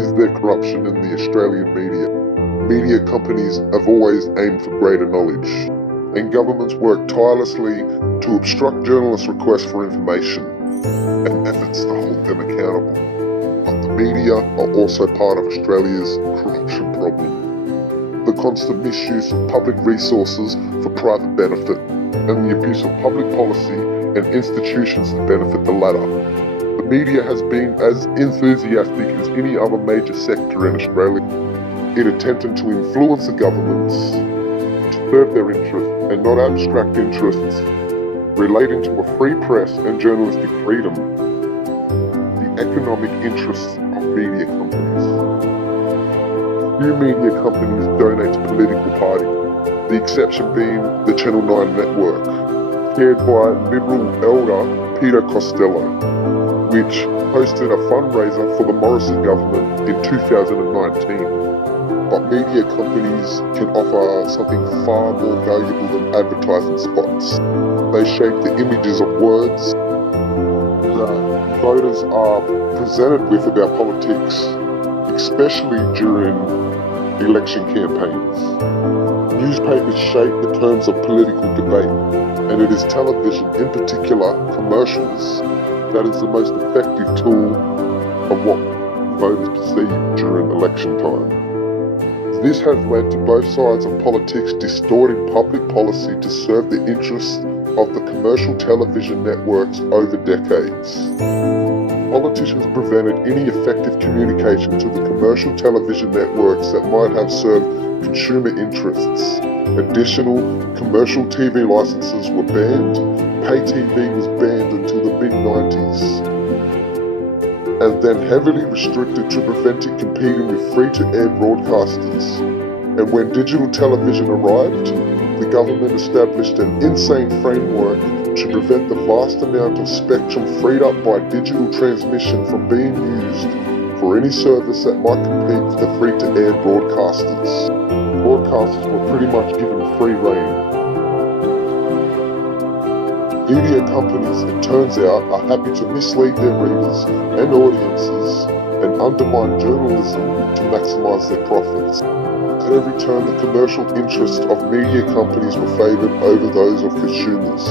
is there corruption in the Australian media? Media companies have always aimed for greater knowledge, and governments work tirelessly to obstruct journalists' requests for information and efforts to hold them accountable. But the media are also part of Australia's corruption problem. The constant misuse of public resources for private benefit, and the abuse of public policy and institutions to benefit the latter. The media has been as enthusiastic as any other major sector in Australia in attempting to influence the governments to serve their interests and not abstract interests relating to a free press and journalistic freedom, the economic interests of media companies. Few media companies donate to political parties, the exception being the Channel 9 network, chaired by Liberal elder Peter Costello, which hosted a fundraiser for the Morrison government in 2019. But media companies can offer something far more valuable than advertising spots. They shape the images of words that voters are presented with about politics, especially during election campaigns. Newspapers shape the terms of political debate, and it is television, in particular commercials, that is the most effective tool of what voters perceive during election time. This has led to both sides of politics distorting public policy to serve the interests of the commercial television networks over decades. Politicians prevented any effective communication to the commercial television networks that might have served consumer interests. Additional commercial TV licenses were banned. Pay TV was banned until the mid-90s, and then heavily restricted to prevent it competing with free-to-air broadcasters. And when digital television arrived, the government established an insane framework to prevent the vast amount of spectrum freed up by digital transmission from being used for any service that might compete with the free-to-air broadcasters. Broadcasters were pretty much given free rein. Media companies, it turns out, are happy to mislead their readers and audiences and undermine journalism to maximise their profits. At every turn, the commercial interests of media companies were favoured over those of consumers,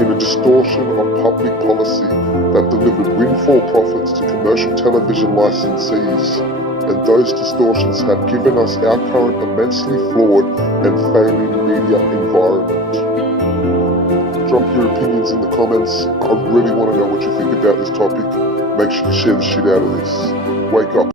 in a distortion of public policy that delivered windfall profits to commercial television licensees, and those distortions have given us our current immensely flawed and failing media environment. Drop your opinions in the comments. I really want to know what you think about this topic. Make sure you share the shit out of this. Wake up.